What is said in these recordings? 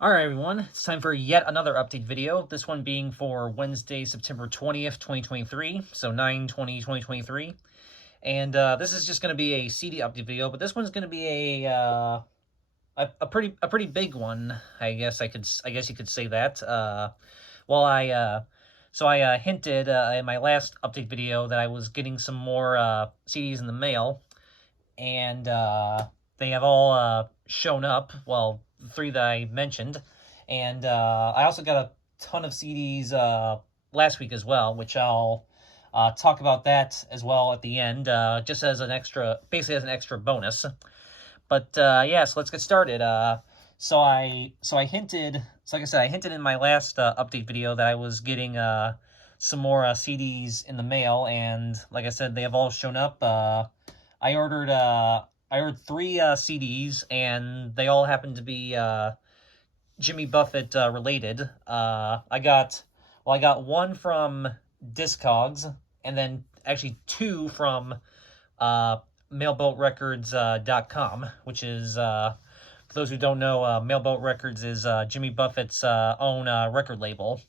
Alright everyone, it's time for yet another update video, this one being for Wednesday, September 20th, 2023, so 9/20/2023. And this is just going to be a CD update video, but this one's going to be a pretty big one, I guess you could say that. Well, I hinted in my last update video that I was getting some more CDs in the mail, and they have all shown up. Well, the three that I mentioned, and I also got a ton of CDs last week as well, which I'll talk about that as well at the end, just as an extra, basically as an extra bonus. But yeah, so let's get started. So I hinted, so like I said, I hinted in my last update video that I was getting some more CDs in the mail, and like I said, they have all shown up. I ordered three CDs, and they all happen to be Jimmy Buffett related. I got one from Discogs, and then actually two from mailboatrecords.com, which is, for those who don't know, Mailboat Records is Jimmy Buffett's own record label.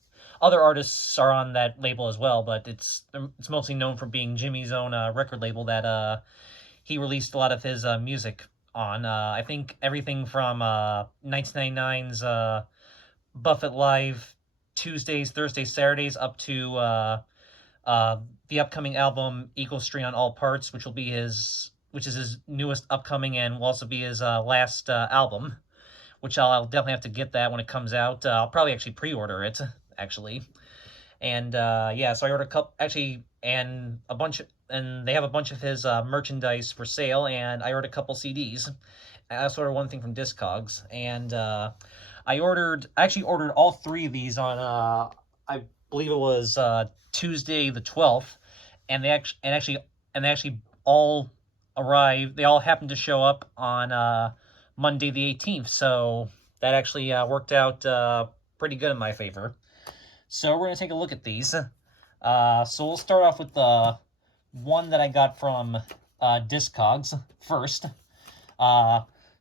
Other artists are on that label as well, but it's mostly known for being Jimmy's own record label that he released a lot of his music on. I think everything from 1999's Buffett Live Tuesdays, Thursdays, Saturdays up to the upcoming album Eagle Street on All Parts, which is his newest upcoming and will also be his last album, which I'll definitely have to get that when it comes out. I'll probably actually pre-order it, actually. And yeah, so I ordered a couple, actually, and they have a bunch of his merchandise for sale, and I ordered a couple CDs. I also ordered one thing from Discogs, and I actually ordered all three of these on, I believe it was Tuesday the 12th, and they actually all arrived. They all happened to show up on Monday the 18th, so that actually worked out pretty good in my favor. So we're going to take a look at these. So we'll start off with the one that I got from Discogs first.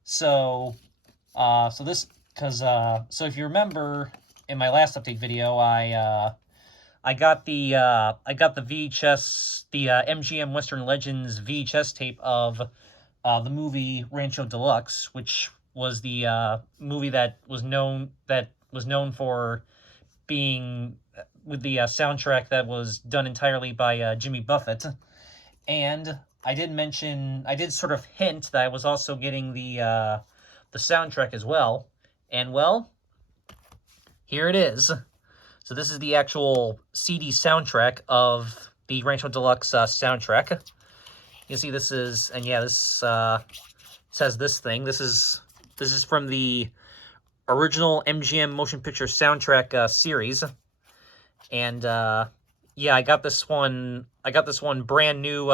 So if you remember in my last update video, I got the VHS, the MGM Western Legends VHS tape of the movie Rancho Deluxe, which was the movie that was known for being with the soundtrack that was done entirely by Jimmy Buffett. And I did sort of hint that I was also getting the soundtrack as well. And well, here it is. So this is the actual CD soundtrack of the Rancho Deluxe soundtrack. You see this is, and yeah, this says this thing. This is from the original MGM motion picture soundtrack series. And yeah, I got this one brand new,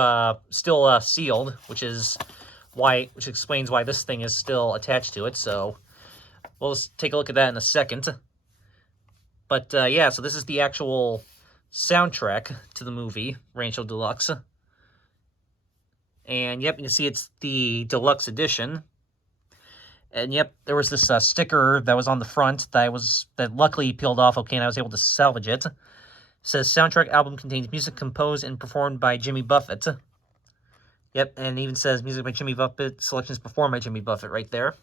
still sealed, which explains why this thing is still attached to it. So we'll just take a look at that in a second. But yeah, so this is the actual soundtrack to the movie Rancho Deluxe. And yep, you can see it's the deluxe edition. And yep, there was this sticker that was on the front that luckily peeled off okay, and I was able to salvage it. It says, soundtrack album contains music composed and performed by Jimmy Buffett. Yep, and it even says music by Jimmy Buffett, selections performed by Jimmy Buffett right there.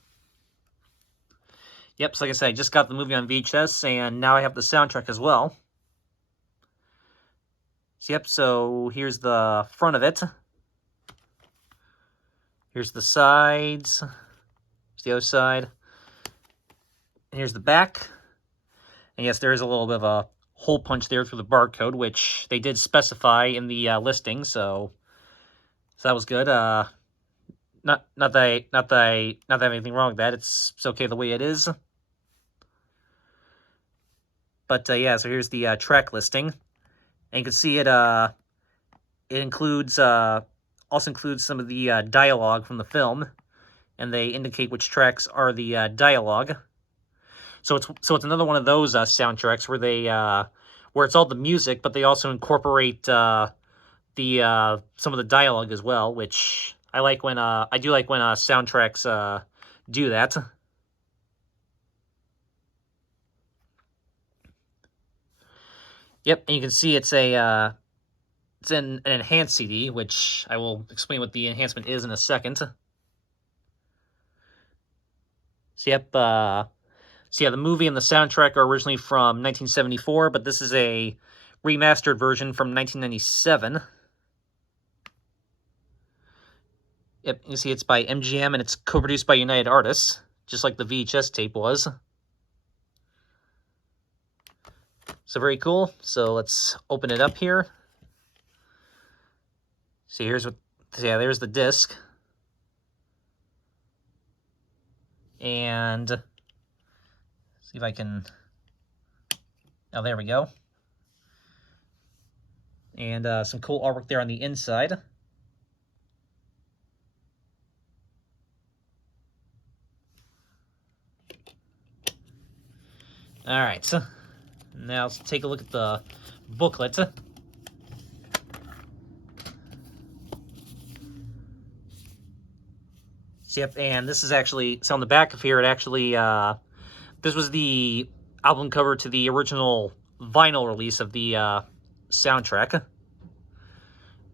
Yep, so like I said, I just got the movie on VHS, and now I have the soundtrack as well. So yep, so here's the front of it. Here's the sides. Here's the other side. And here's the back. And yes, there is a little bit of a hole punch there through the barcode, which they did specify in the listing, so that was good. Not that I have anything wrong with that. It's okay the way it is. But yeah, so here's the track listing, and you can see it. It also includes some of the dialogue from the film, and they indicate which tracks are the dialogue. So it's another one of those soundtracks where it's all the music, but they also incorporate some of the dialogue as well, which I do like when soundtracks do that. Yep, and you can see it's it's an enhanced CD, which I will explain what the enhancement is in a second. So yep, so yeah, the movie and the soundtrack are originally from 1974, but this is a remastered version from 1997. Yep, you see it's by MGM and it's co-produced by United Artists, just like the VHS tape was. So very cool. So let's open it up here. See, here's what, yeah, there's the disc. And see if I can, oh, there we go. And some cool artwork there on the inside. All right, so now let's take a look at the booklet. Yep, and this is actually, so on the back of here, it actually, this was the album cover to the original vinyl release of the soundtrack.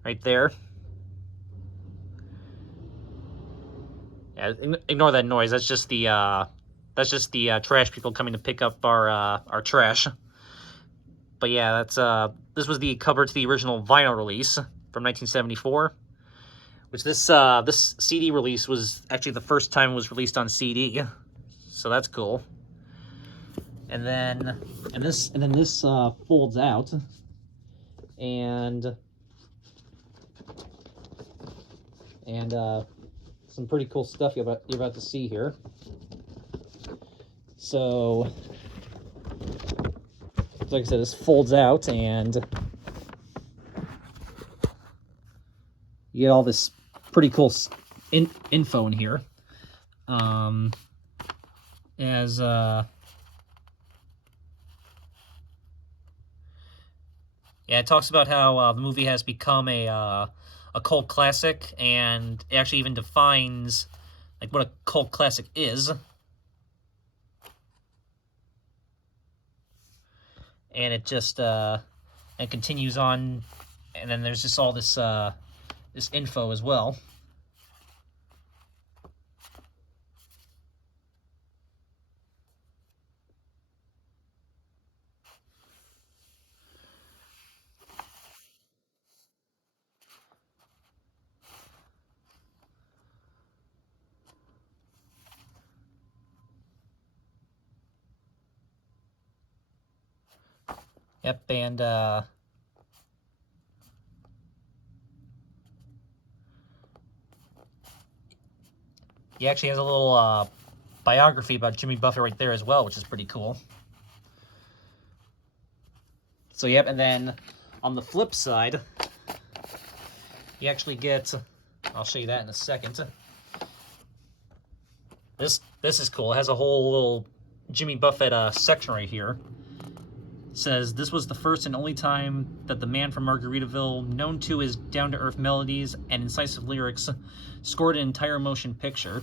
Right there. Yeah, ignore that noise. That's just the trash people coming to pick up our trash. But yeah, that's this was the cover to the original vinyl release from 1974. Which this CD release was actually the first time it was released on CD, so that's cool. And then this folds out, and some pretty cool stuff you're about to see here. So, like I said, this folds out, and you get all this pretty cool info in here. Yeah, it talks about how the movie has become a cult classic, and it actually even defines like what a cult classic is. And it just it continues on, and then there's just all this this info as well. Yep, and he actually has a little biography about Jimmy Buffett right there as well, which is pretty cool. So yep, and then on the flip side, you actually get, I'll show you that in a second. This is cool. It has a whole little Jimmy Buffett section right here. It says, this was the first and only time that the man from Margaritaville, known to his down-to-earth melodies and incisive lyrics, scored an entire motion picture.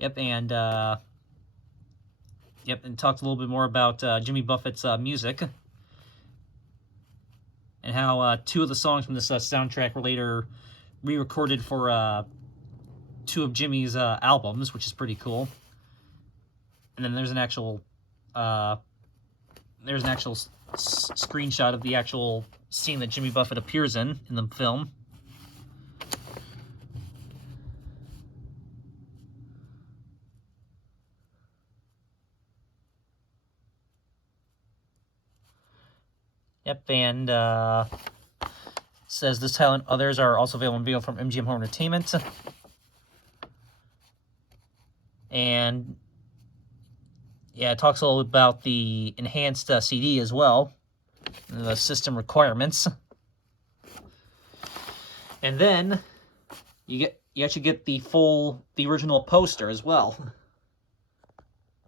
Yep, and and talked a little bit more about Jimmy Buffett's music, and how 2 of the songs from this soundtrack were later re-recorded for 2 of Jimmy's albums, which is pretty cool. And then there's an actual screenshot of the actual scene that Jimmy Buffett appears in the film. Yep, and says this title and others are also available in video from MGM Home Entertainment. And yeah, it talks a little about the enhanced CD as well, the system requirements. And then you actually get the original poster as well.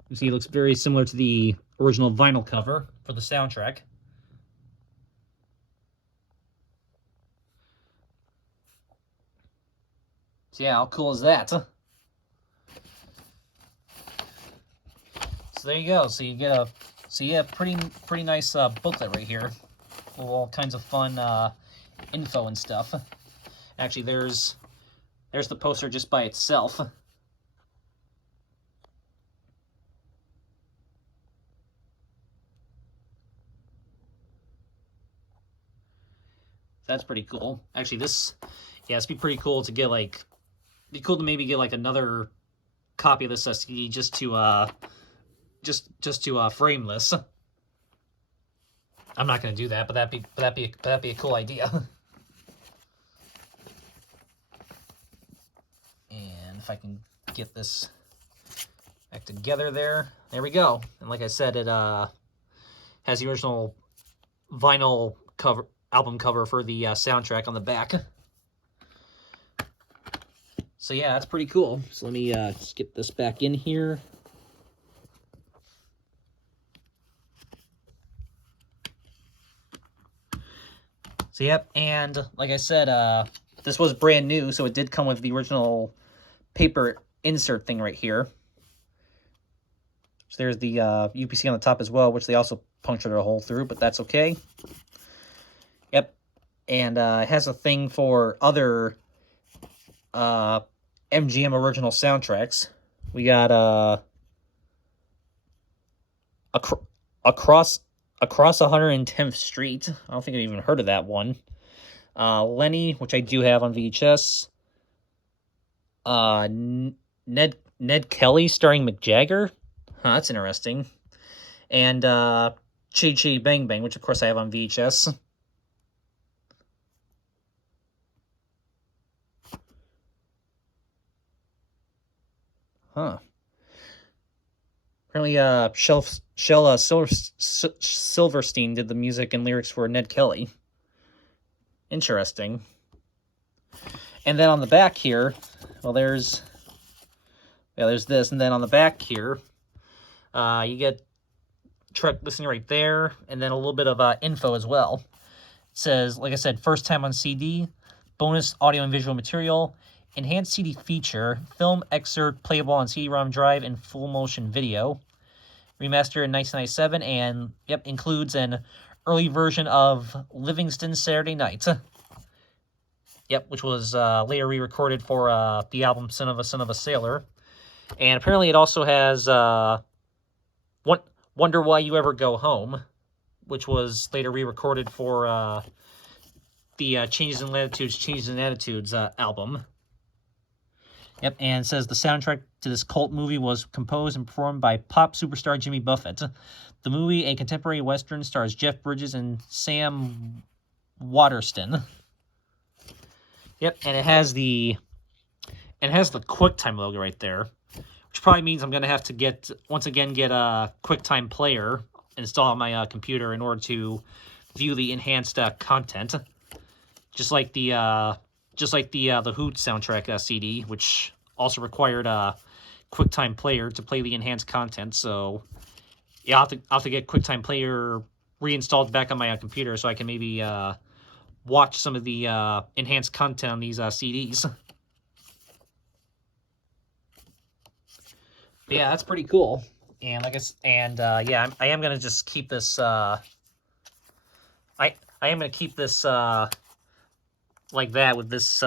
You see, it looks very similar to the original vinyl cover for the soundtrack. So yeah, how cool is that? So there you go. So you get a So yeah, pretty nice booklet right here. Full of all kinds of fun info and stuff. Actually, there's the poster just by itself. That's pretty cool. Actually, it'd be pretty cool to get be cool to maybe get like another copy of this CD just to frame this. I'm not gonna do that, but that'd be a cool idea. And if I can get this back together there we go. And like I said, it has the original vinyl album cover for the soundtrack on the back. So yeah, that's pretty cool. So let me just get this back in here. So yep, and like I said, this was brand new, so it did come with the original paper insert thing right here. So there's the UPC on the top as well, which they also punctured a hole through, but that's okay. Yep, and it has a thing for other MGM original soundtracks. We got Across 110th Street. I don't think I've even heard of that one. Lenny, which I do have on VHS. Ned Kelly starring Mick Jagger. Huh, that's interesting. And Chitty Chitty Bang Bang, which of course I have on VHS. Huh. Apparently, Shel Silverstein did the music and lyrics for Ned Kelly. Interesting. And then on the back here, well, there's this, and then on the back here, you get track listing right there, and then a little bit of info as well. It says, like I said, first time on CD, bonus audio and visual material, enhanced CD feature, film excerpt playable on CD-ROM drive and full motion video, remastered in 1997, and yep, includes an early version of Livingston Saturday Night. Yep, which was later re-recorded for the album Son of a Sailor. And apparently it also has Wonder Why You Ever Go Home, which was later re-recorded for the Changes in Latitudes, Changes in Attitudes album. Yep, and it says the soundtrack to this cult movie was composed and performed by pop superstar Jimmy Buffett. The movie, a contemporary western, stars Jeff Bridges and Sam Waterston. Yep, and it has the QuickTime logo right there, which probably means I'm gonna have to get a QuickTime player installed on my computer in order to view the enhanced content, just like the Hoot soundtrack CD, which also required a QuickTime player to play the enhanced content. So yeah, I'll have to get QuickTime player reinstalled back on my computer so I can maybe watch some of the enhanced content on these CDs. But yeah, that's pretty cool. And yeah, I am gonna just keep this. I am gonna keep this like that with this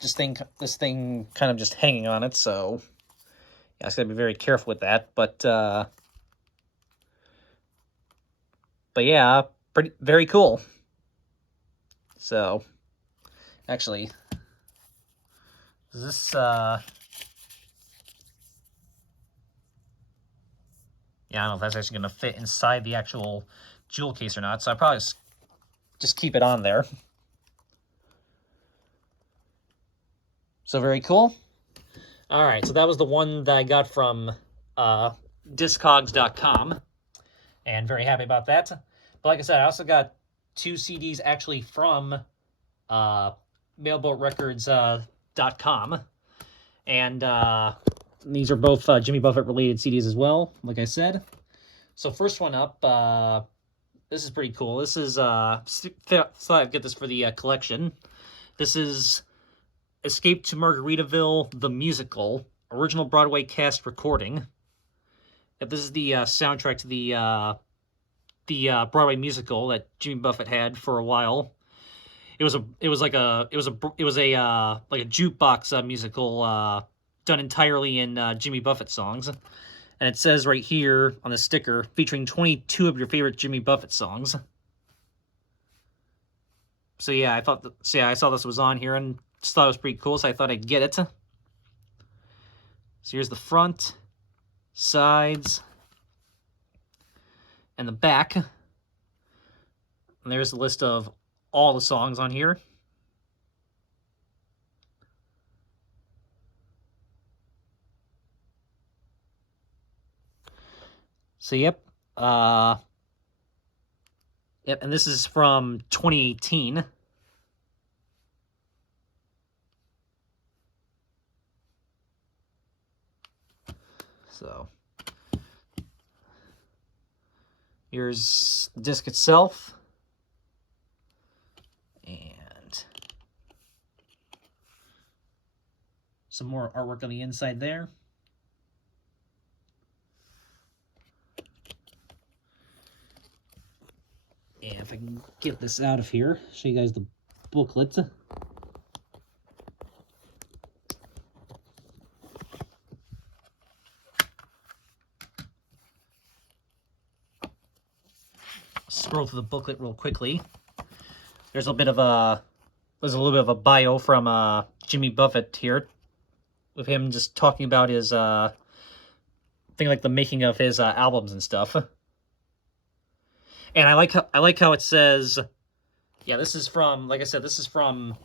this thing kind of just hanging on it. So yeah, I gotta be very careful with that. But yeah, very cool. So, actually, is this, yeah, I don't know if that's actually going to fit inside the actual jewel case or not, so I probably just keep it on there. So, very cool. Alright, so that was the one that I got from Discogs.com, and very happy about that. But like I said, I also got 2 CDs actually from MailboatRecords.com. And these are both Jimmy Buffett related CDs as well, like I said. So first one up, this is pretty cool. This is, so I get this for the collection. This is Escape to Margaritaville, the Musical, original Broadway cast recording. Yep, this is the soundtrack to the Broadway musical that Jimmy Buffett had for a while. It was like a like a jukebox musical done entirely in Jimmy Buffett songs. And it says right here on the sticker, featuring 22 of your favorite Jimmy Buffett songs. So yeah, I saw this was on here and just thought it was pretty cool, so I thought I'd get it. So here's the front, sides, and the back. And there's a list of all the songs on here. So yep, yep, and this is from 2018. So here's the disc itself. And some more artwork on the inside there. And if I can get this out of here, show you guys the booklet. Scroll through the booklet real quickly. There's a little bit of a bio from Jimmy Buffett here, with him just talking about his thing like the making of his albums and stuff. And I like how it says, yeah, this is from, like I said, this is from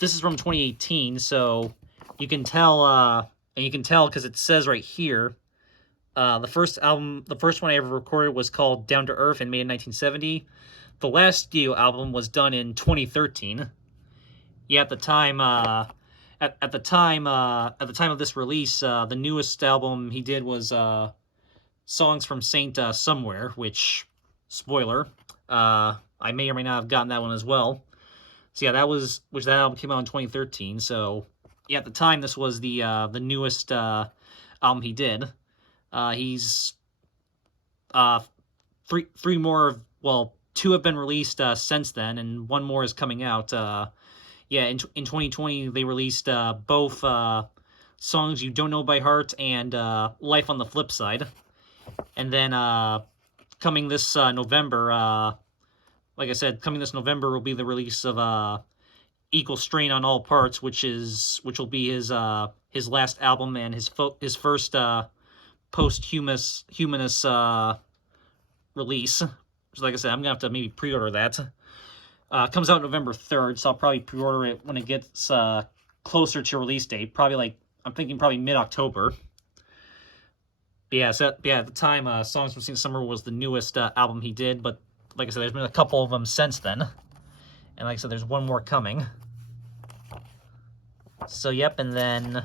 2018, so you can tell, and you can tell because it says right here, the first one I ever recorded was called Down to Earth and made in 1970. The last studio album was done in 2013. Yeah, at the time of this release, the newest album he did was Songs from Saint Somewhere, which, spoiler, I may or may not have gotten that one as well. So yeah, that album came out in 2013. So yeah, at the time, this was the newest album he did. He's three more. Well, two have been released since then, and one more is coming out. Yeah, in 2020 they released both Songs You Don't Know by Heart and Life on the Flip Side. And then coming this November, like I said, coming this November will be the release of Equal Strain on All Parts, which will be his last album and his first posthumous release. So like I said, I'm gonna have to maybe pre-order that. Comes out November 3rd, so I'll probably pre-order it when it gets closer to release date. Probably I'm thinking probably mid-October. Yeah, at the time, Songs from Saint Summer was the newest album he did, but like I said, there's been a couple of them since then. And like I said, there's one more coming. So yep, and then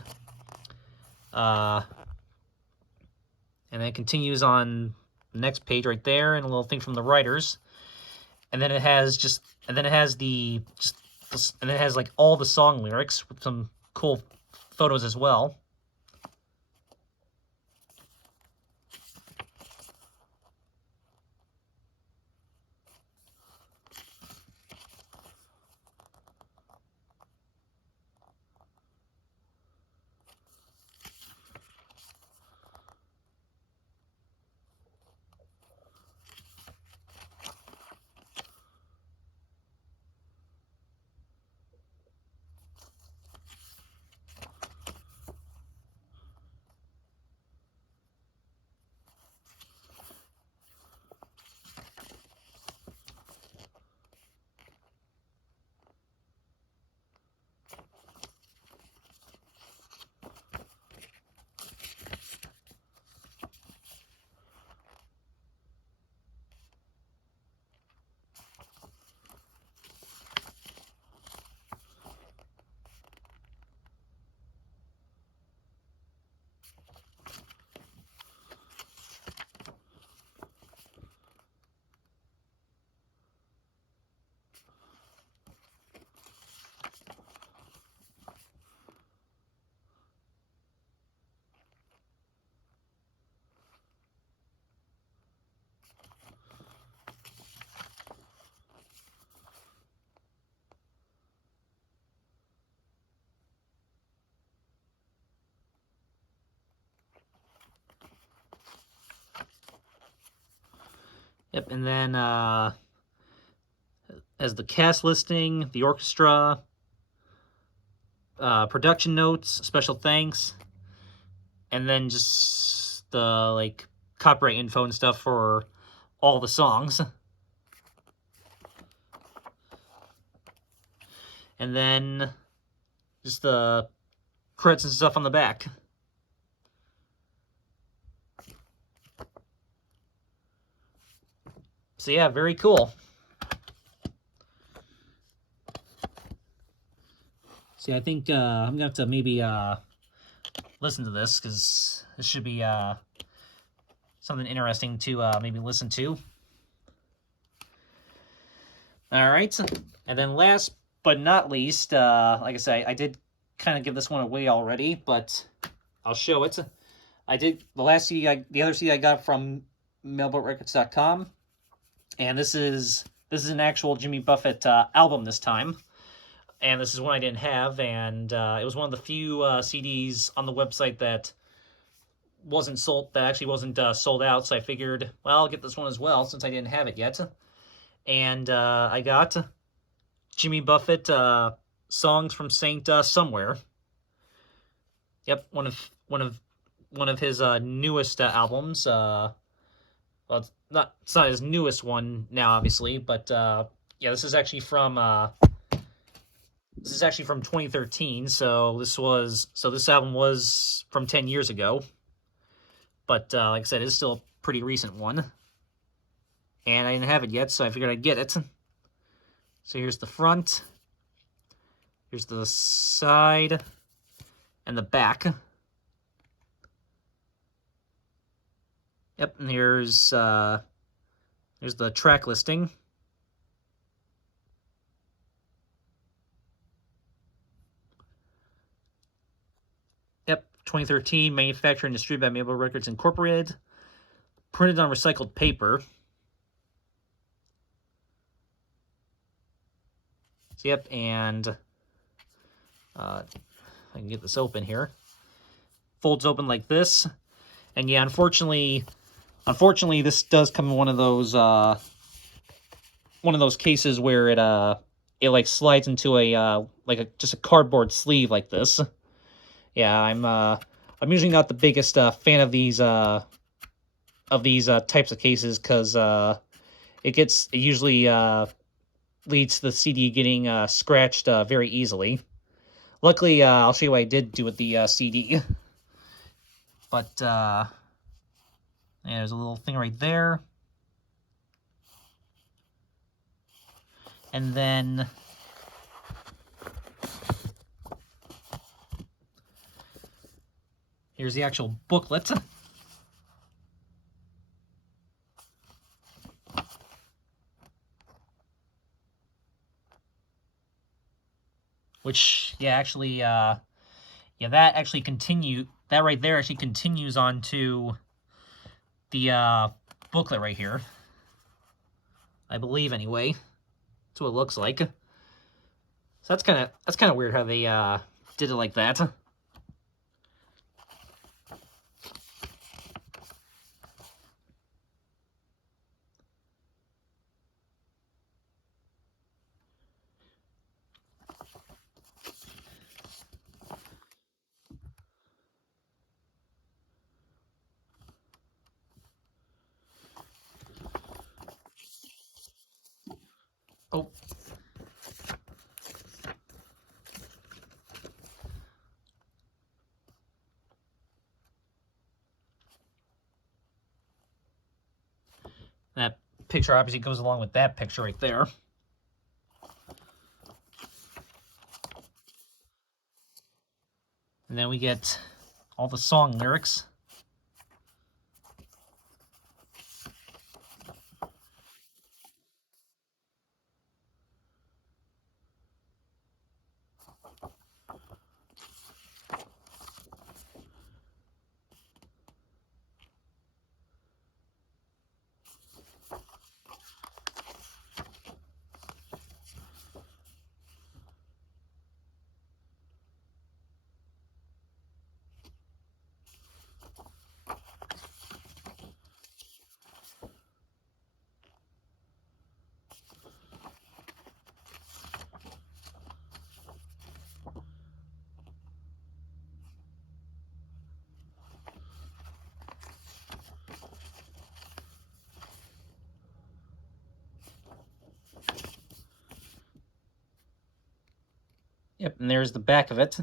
it continues on the next page right there, and a little thing from the writers. And then it has like all the song lyrics with some cool photos as well. Yep, and then as the cast listing, the orchestra, production notes, special thanks, and then just the like copyright info and stuff for all the songs. And then just the credits and stuff on the back. So yeah, very cool. See, I think I'm gonna have to maybe listen to this, because this should be something interesting to maybe listen to. All right, and then last but not least, like I said, I did kind of give this one away already, but I'll show it. I did the other CD I got from mailboatrecords.com, and this is an actual Jimmy Buffett album this time. And this is one I didn't have, and it was one of the few CDs on the website that actually wasn't sold out, so I figured, well, I'll get this one as well, since I didn't have it yet. And I got Jimmy Buffett, Songs from Saint Somewhere. Yep, one of his newest albums. Well, it's not his newest one now, obviously, but yeah, this is actually from 2013. So this album was from 10 years ago. But like I said, it's still a pretty recent one. And I didn't have it yet, so I figured I'd get it. So here's the front. Here's the side. And the back. Yep, and here's the track listing. Yep, 2013, manufactured and distributed by Mailboat Records Incorporated. Printed on recycled paper. So, yep, and I can get this open here. Folds open like this. And yeah, unfortunately, this does come in one of those cases where it like slides into a just a cardboard sleeve like this. Yeah, I'm usually not the biggest fan of these types of cases, because it usually leads to the CD getting scratched very easily. Luckily, I'll show you what I did do with the CD. But yeah, there's a little thing right there. And then here's the actual booklet. Which, yeah, actually, that right there actually continues on to the booklet right here. I believe, anyway. That's what it looks like. So that's kind of weird how they did it like that. Oh. That picture obviously goes along with that picture right there. And then we get all the song lyrics. Yep, and there's the back of it.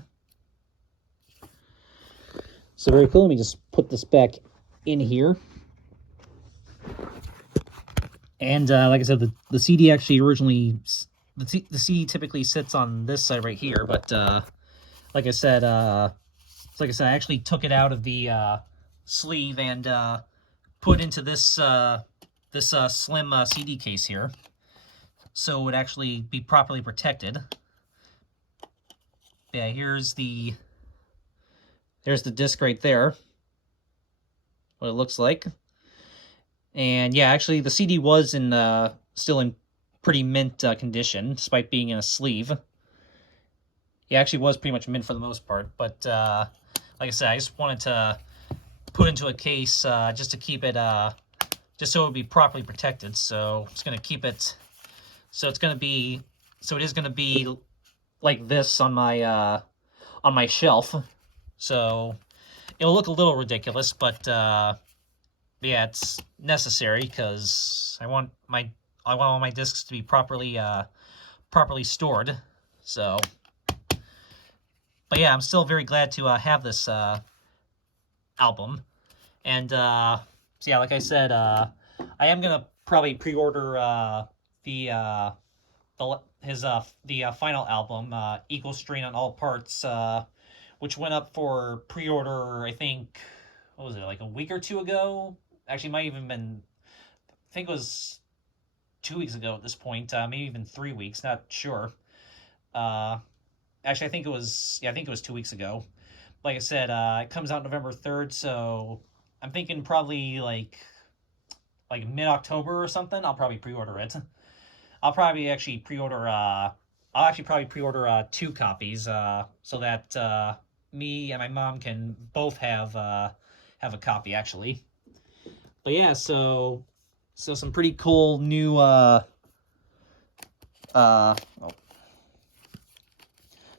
So very cool. Let me just put this back in here. And like I said, the CD actually originally, the CD typically sits on this side right here, but like I said, I actually took it out of the sleeve and put into this this slim CD case here, so it would actually be properly protected. Yeah, there's the disc right there, what it looks like. And yeah, actually the CD was still in pretty mint condition, despite being in a sleeve. It actually was pretty much mint for the most part, but like I said, I just wanted to put into a case just to keep it, just so it would be properly protected. So I'm just gonna keep it, so it is gonna be like this on my shelf. So it'll look a little ridiculous, but yeah, it's necessary because I want all my discs to be properly stored. So, but yeah, I'm still very glad to have this album. And so yeah, like I said, I am gonna probably pre-order the final album, Equal Strain on All Parts, which went up for pre-order, I think, what was it, like a week or two ago? Actually, might even been, I think it was 2 weeks ago at this point, maybe even 3 weeks, not sure. Actually, I think it was 2 weeks ago. Like I said, it comes out November 3rd, so I'm thinking probably like mid-October or something. I'll probably pre-order it. I'll probably actually pre-order 2 copies, so that me and my mom can both have a copy actually. But yeah, so some pretty cool new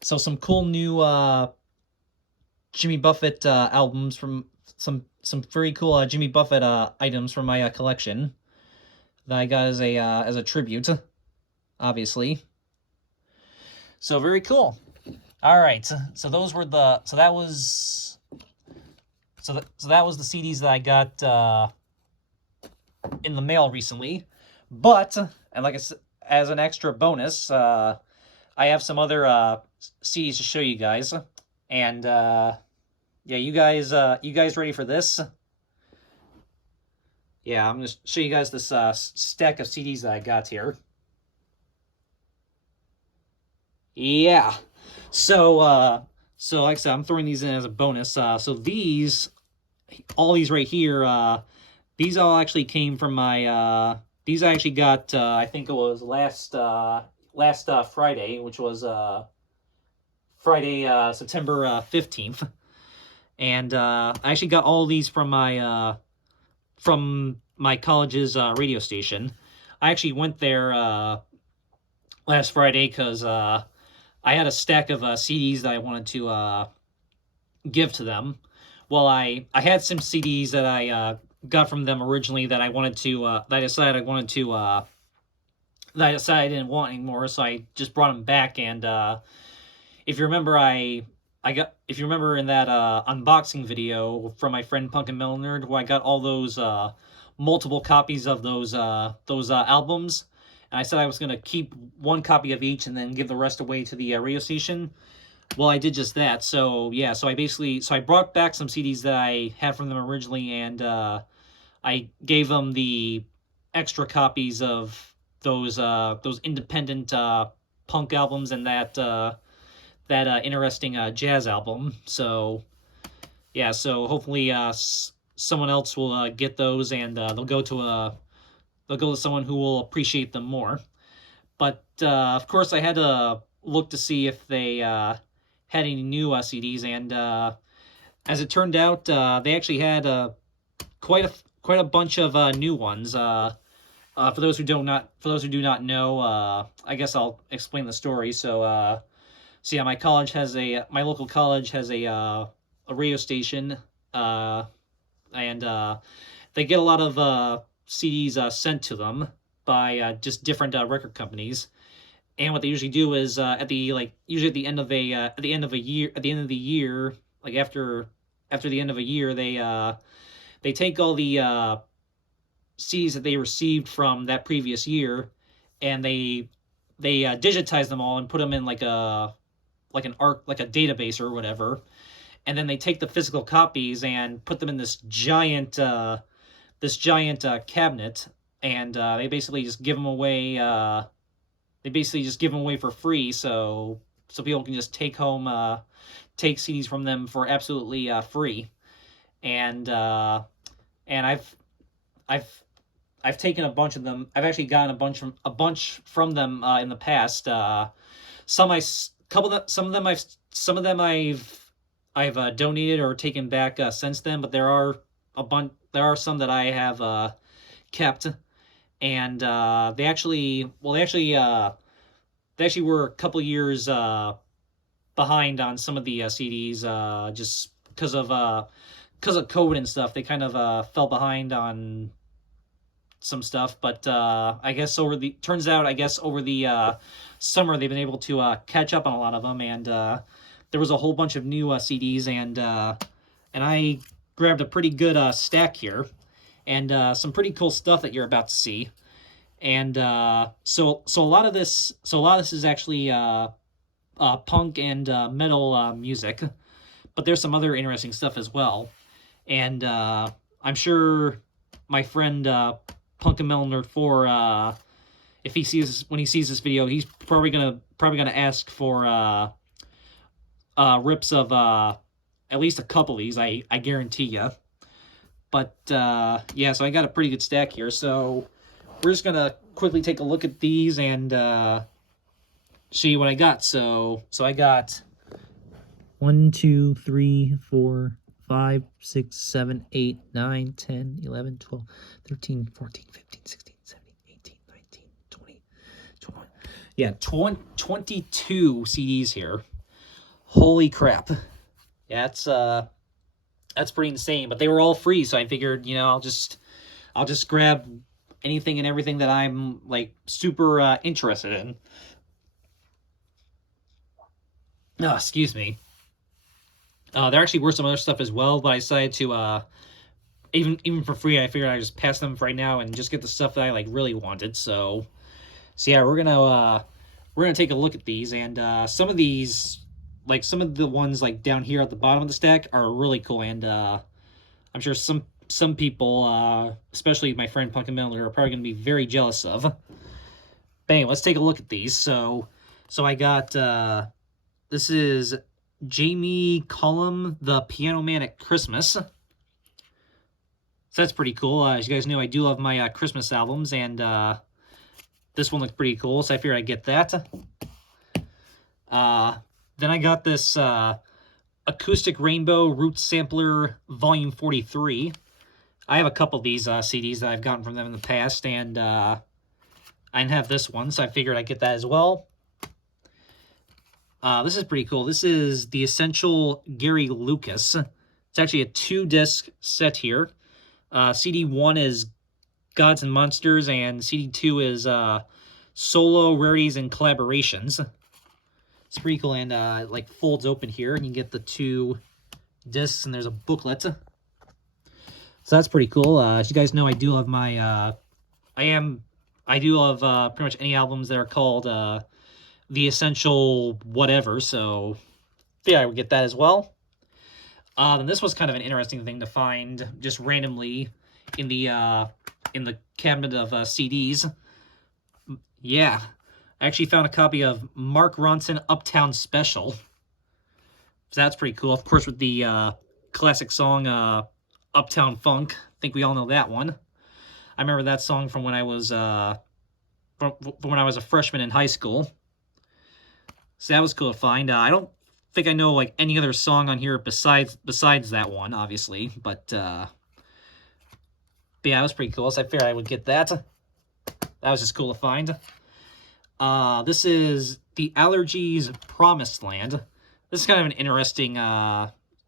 so some cool new Jimmy Buffett albums from some very cool Jimmy Buffett items from my collection that I got as a tribute, obviously. So very cool. All right, so those were the that was the CDs that I got in the mail recently. But, and like I said, as an extra bonus, I have some other CDs to show you guys. And yeah, you guys ready for this? Yeah, I'm gonna show you guys this stack of CDs that I got here. Yeah. So like I said, I'm throwing these in as a bonus. So all these right here, these all actually came from my, these I actually got, I think it was last Friday, which was, Friday, September 15th. And, I actually got all these from my college's, radio station. I actually went there, last Friday because, I had a stack of CDs that I wanted to give to them. Well, I had some CDs that I got from them originally that I wanted to that I decided I didn't want anymore, so I just brought them back. And if you remember, if you remember in that unboxing video from my friend Punk and Metal Nerd, where I got all those multiple copies of those albums. And I said I was going to keep 1 copy of each and then give the rest away to the radio station. Well, I did just that. So, yeah, so I brought back some CDs that I had from them originally, and I gave them the extra copies of those independent punk albums and that interesting jazz album. So, yeah, so hopefully someone else will get those, and they'll go to someone who will appreciate them more. But, of course, I had to look to see if they had any new CDs, and as it turned out, they actually had quite a bunch of new ones. For those who do not know, I guess I'll explain the story. So yeah, my local college has a radio station, and they get a lot of CDs sent to them by just different record companies. And what they usually do is usually at the end of a year, like after the end of a year, they take all the CDs that they received from that previous year, and they digitize them all and put them in like a database or whatever, and then they take the physical copies and put them in this giant cabinet, and they basically just give them away. They basically just give them away for free, so people can just take CDs from them for absolutely free. And and I've I've taken a bunch of them. I've actually gotten a bunch from them in the past. Some I couple of, some of them I've donated or taken back since then, but there are some that I have kept, and they actually were a couple years behind on some of the CDs, just because of COVID and stuff. They kind of fell behind on some stuff, but I guess over the summer they've been able to catch up on a lot of them, and there was a whole bunch of new CDs, and I grabbed a pretty good stack here, and some pretty cool stuff that you're about to see. And so a lot of this is actually punk and metal music, but there's some other interesting stuff as well. And I'm sure my friend Punk and Metal Nerd 4, if he sees this video, he's probably gonna ask for rips of at least a couple of these. I guarantee you. But yeah, so I got a pretty good stack here. So we're just gonna quickly take a look at these and see what I got. So I got 1, 2, 3, 4, 5, 6, 7, 8, 9, 10, 11, 12, 13, 14, 15, 16, 17, 18, 19, 20, 21. Yeah, 22 CDs here. Holy crap. Yeah, that's pretty insane. But they were all free, so I figured, I'll just grab anything and everything that I'm like super interested in. No, excuse me. There actually were some other stuff as well, but I decided to even for free, I figured I'd just pass them right now and just get the stuff that I like really wanted. So yeah, we're gonna take a look at these, and some of these, like some of the ones like down here at the bottom of the stack, are really cool, and I'm sure some people, especially my friend Pumpkin Miller, are probably gonna be very jealous of. But anyway, let's take a look at these. So I got this is Jamie Cullum, the Piano Man at Christmas. So that's pretty cool. As you guys know, I do love my Christmas albums, and this one looks pretty cool, so I figured I'd get that. Then I got this Acoustic Rainbow Roots Sampler Volume 43. I have a couple of these CDs that I've gotten from them in the past, and I didn't have this one, so I figured I'd get that as well. This is pretty cool. This is the Essential Gary Lucas. It's actually a 2-disc set here. CD 1 is Gods and Monsters, and CD 2 is Solo, Rarities, and Collaborations. It's pretty cool, and it like folds open here, and you get the 2 discs, and there's a booklet. So that's pretty cool. As you guys know, I do love my I do love pretty much any albums that are called the Essential whatever, so yeah, I would get that as well. And this was kind of an interesting thing to find just randomly in the cabinet of CDs. Yeah, I actually found a copy of Mark Ronson Uptown Special. So that's pretty cool. Of course, with the classic song Uptown Funk. I think we all know that one. I remember that song from when I was from when I was a freshman in high school. So that was cool to find. I don't think I know like any other song on here besides that one, obviously. But yeah, it was pretty cool. So I figured I would get that. That was just cool to find. This is the Allergies Promised Land. This is kind of an interesting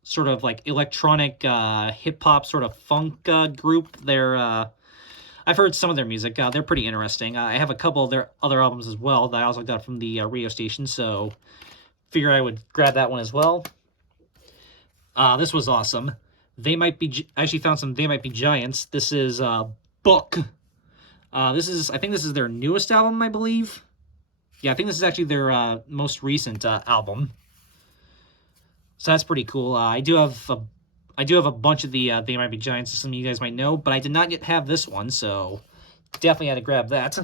sort of like electronic hip hop sort of funk group. I I've heard some of their music. They're pretty interesting. I have a couple of their other albums as well that I also got from the radio station, so figure I would grab that one as well. This was awesome. They Might Be... I actually found some They Might Be Giants. This is Book. I think this is their newest album, I believe. Yeah, I think this is actually their most recent album. So that's pretty cool. I do have a bunch of the They Might Be Giants, some of you guys might know, but I did not yet have this one, so definitely had to grab that.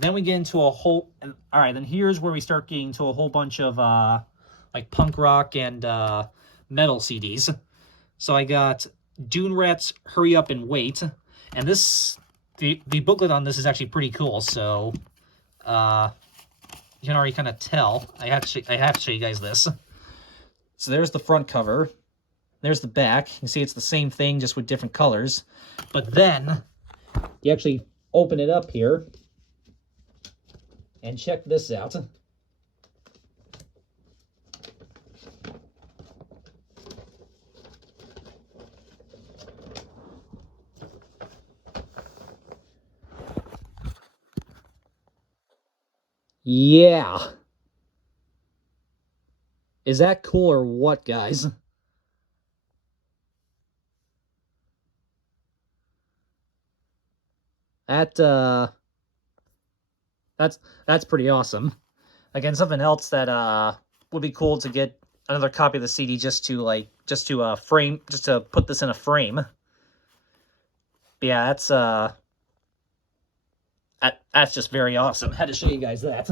Then we get into a whole... All right, then here's where we start getting to a whole bunch of like punk rock and metal CDs. So I got Dune Rat's Hurry Up and Wait, and this the booklet on this is actually pretty cool. So you can already kind of tell. I have to show you guys this. So there's the front cover. There's the back. You can see it's the same thing, just with different colors. But then you actually open it up here and check this out. Yeah. Is that cool or what, guys? That's pretty awesome. Again, something else that would be cool to get another copy of the CD just to put this in a frame. But yeah, that's just very awesome. Had to show you guys that.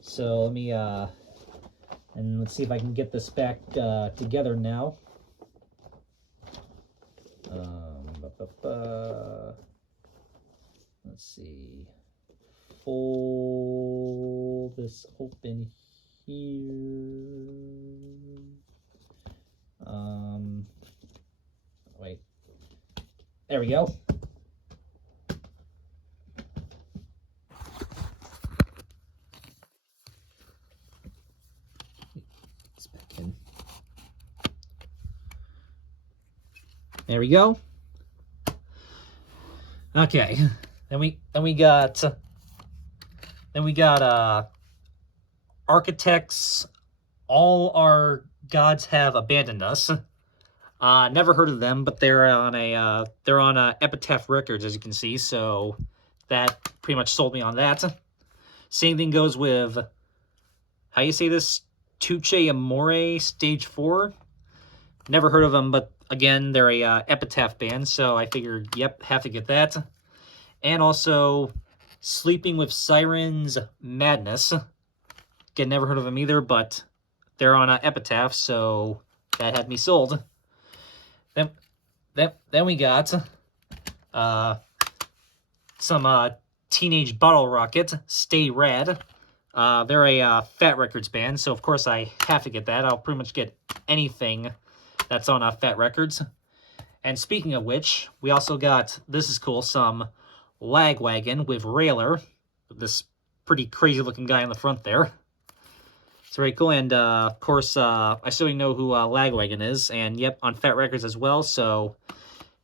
So let me and let's see if I can get this back together now. Let's see. Fold this open here. Wait. There we go. It's back in. There we go. Okay. Then we got Architects, All Our Gods Have Abandoned Us. Never heard of them, but they're on Epitaph Records, as you can see, so that pretty much sold me on that. Same thing goes with, how you say this? Tuche Amore Stage 4. Never heard of them, but again, they're a Epitaph band, so I figured, yep, have to get that. And also Sleeping with Sirens Madness. Again, never heard of them either, but they're on Epitaph, so that had me sold. Then we got some Teenage Bottle Rocket, Stay Rad. They're a Fat Records band, so of course I have to get that. I'll pretty much get anything that's on Fat Records. And speaking of which, we also got, this is cool, some Lagwagon with Railer, this pretty crazy looking guy in the front there. It's very cool, and of course I still know who Lagwagon is, and yep, on Fat Records as well, so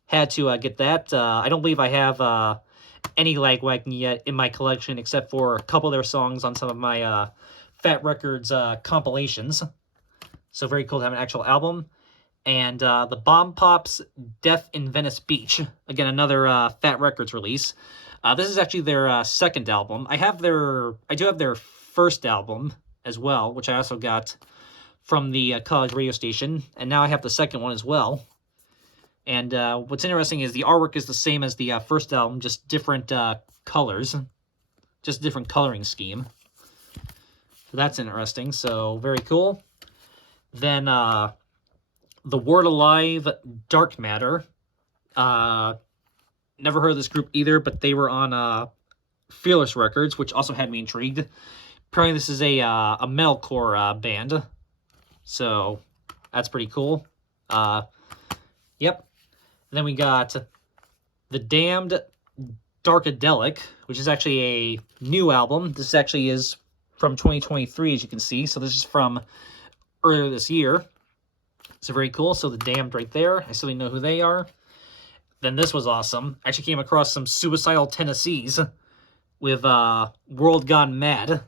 had to get that. I don't believe I have any Lagwagon yet in my collection, except for a couple of their songs on some of my Fat Records compilations. So very cool to have an actual album. And the Bomb Pops Death in Venice Beach. Again, another Fat Records release. This is actually their second album. I do have their first album as well, which I also got from the college radio station. And now I have the second one as well. And what's interesting is the artwork is the same as the first album, just different colors. Just different coloring scheme. So that's interesting. So very cool. Then The Word Alive, Dark Matter. Never heard of this group either, but they were on Fearless Records, which also had me intrigued. Apparently this is a metalcore band, so that's pretty cool. Yep. And then we got The Damned Darkadelic, which is actually a new album. This actually is from 2023, as you can see, so this is from earlier this year. So very cool. So The Damned right there. I still don't know who they are. then this was awesome. I actually came across some Suicidal Tennessees with World Gone Mad.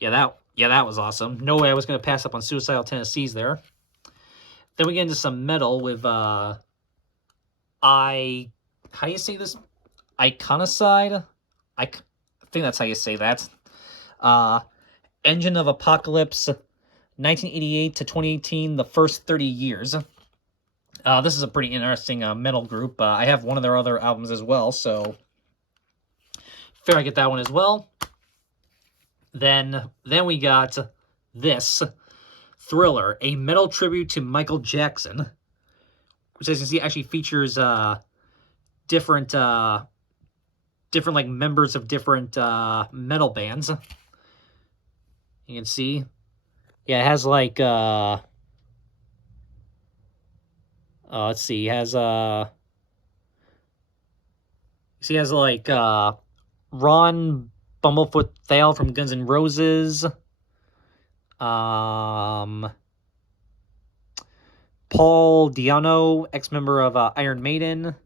Yeah, that was awesome. No way I was gonna pass up on Suicidal Tennessees there. Then we get into some metal with how do you say this? Iconicide? I think that's how you say that. Engine of Apocalypse, 1988 to 2018, the first 30 years. This is a pretty interesting metal group. I have one of their other albums as well, so fair I get that one as well. Then we got this, Thriller, a metal tribute to Michael Jackson, which as you can see actually features different like members of different metal bands. You can see, yeah, it has like let's see, it has he has like Ron Bumblefoot Thale from Guns N' Roses, Paul Di'Anno, ex-member of Iron Maiden,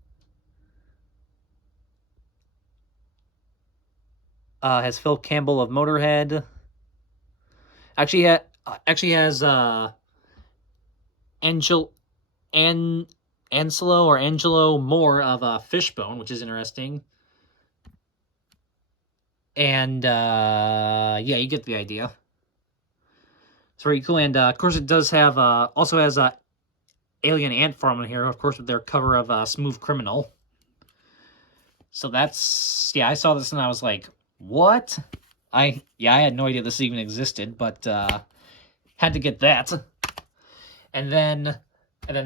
has Phil Campbell of Motorhead. Actually has Angelo Moore of Fishbone, which is interesting. And yeah, you get the idea. It's very cool, and of course it does have also has Alien Ant Farm in here, of course, with their cover of Smooth Criminal. So that's, yeah, I saw this and I was like, what? I had no idea this even existed, but had to get that. And then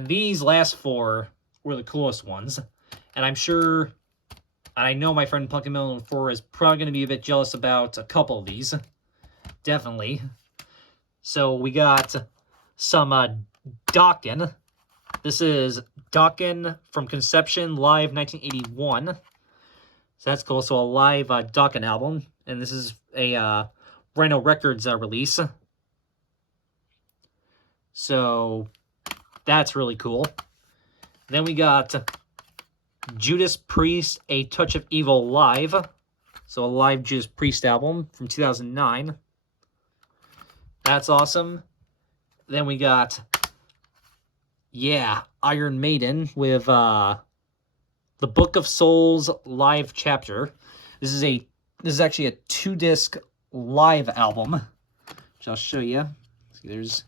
these last four were the coolest ones, and I'm sure, and I know my friend Pumpkin Melon 4 is probably going to be a bit jealous about a couple of these, definitely. So we got some Dokken. This is Dokken from Conception, live 1981. So that's cool. So a live Dokken album, and this is a Rhino Records release. So that's really cool. Then we got Judas Priest, A Touch of Evil live. So a live Judas Priest album from 2009. That's awesome. Then we got, yeah, Iron Maiden with the Book of Souls live chapter. This is actually a 2-disc live album, which I'll show you. See, there's,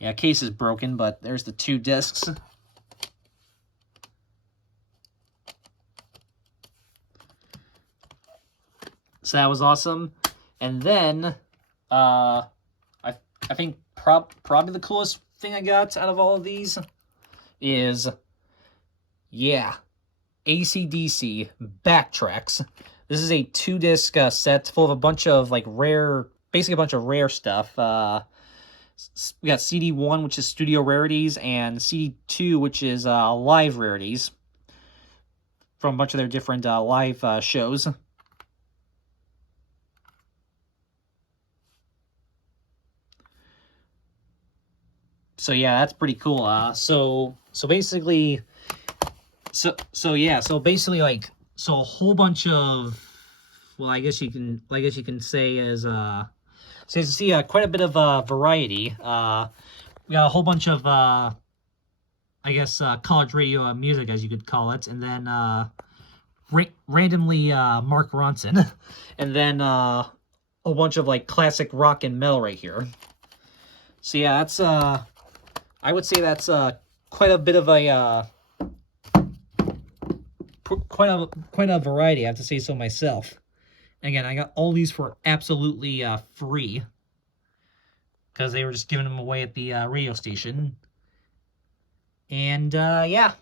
yeah, case is broken, but there's the 2 discs. So that was awesome. And then I think probably the coolest thing I got out of all of these is, yeah, AC/DC Backtracks. This is a 2-disc set full of a bunch of like rare, basically a bunch of rare stuff. We got CD1, which is studio rarities, and CD2, which is live rarities from a bunch of their different live shows. So yeah, that's pretty cool. So basically, like, so a whole bunch of, well, I guess you can say as so you see quite a bit of variety. We got a whole bunch of I guess college radio music, as you could call it, and then randomly Mark Ronson, and then a whole bunch of like classic rock and metal right here. So yeah, that's I would say that's quite a bit of a quite a variety, I have to say so myself. And again, I got all these for absolutely free because they were just giving them away at the radio station. And yeah,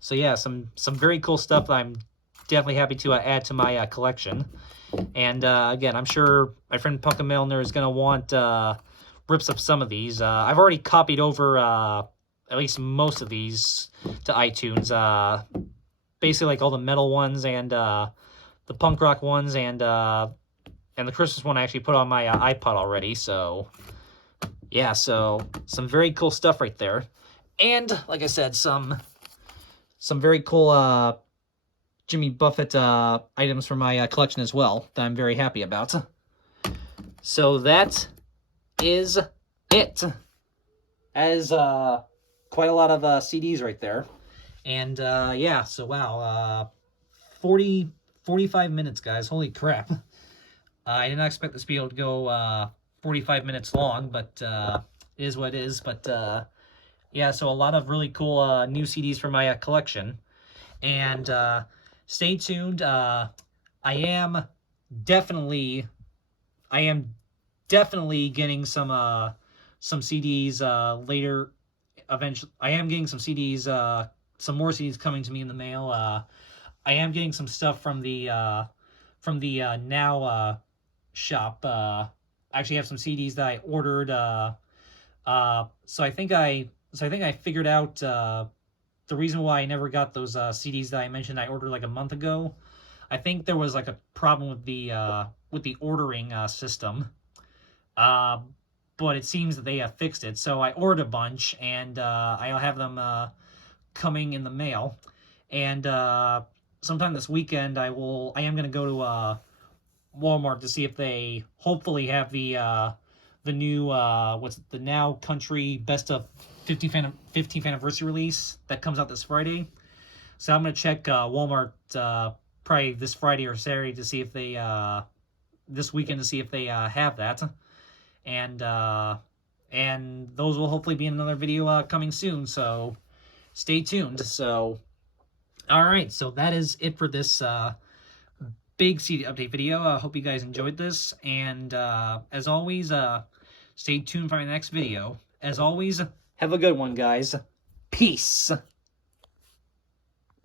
so yeah, some very cool stuff that I'm definitely happy to add to my collection. And again, I'm sure my friend Pumpkin Milner is gonna want rips of some of these. I've already copied over at least most of these to iTunes. Basically, like all the metal ones and the punk rock ones and the Christmas one I actually put on my iPod already. So yeah, so some very cool stuff right there. And like I said, some some very cool Jimmy Buffett items for my collection as well that I'm very happy about. So that is it. As quite a lot of CDs right there. And yeah, so wow, 45 minutes, guys. Holy crap. I did not expect this to be able to go 45 minutes long, but it is what it is. But yeah, so a lot of really cool new CDs for my collection. And stay tuned. I am definitely getting some CDs later. Eventually, I am getting some CDs, some more CDs coming to me in the mail. I am getting some stuff from the Now shop. I actually have some CDs that I ordered. So I think I figured out the reason why I never got those CDs that I mentioned I ordered like a month ago. I think there was like a problem with the ordering system. But it seems that they have fixed it. So I ordered a bunch, and I'll have them coming in the mail. And sometime this weekend, I am going to go to Walmart to see if they hopefully have the new the Now Country Best of 15th anniversary release that comes out this Friday. So I'm going to check Walmart probably this Friday or Saturday to see if they this weekend to see if they have that. And those will hopefully be in another video coming soon, so stay tuned. So all right, so that is it for this big CD update video. I hope you guys enjoyed this, and as always, stay tuned for my next video. As always, have a good one, guys. Peace.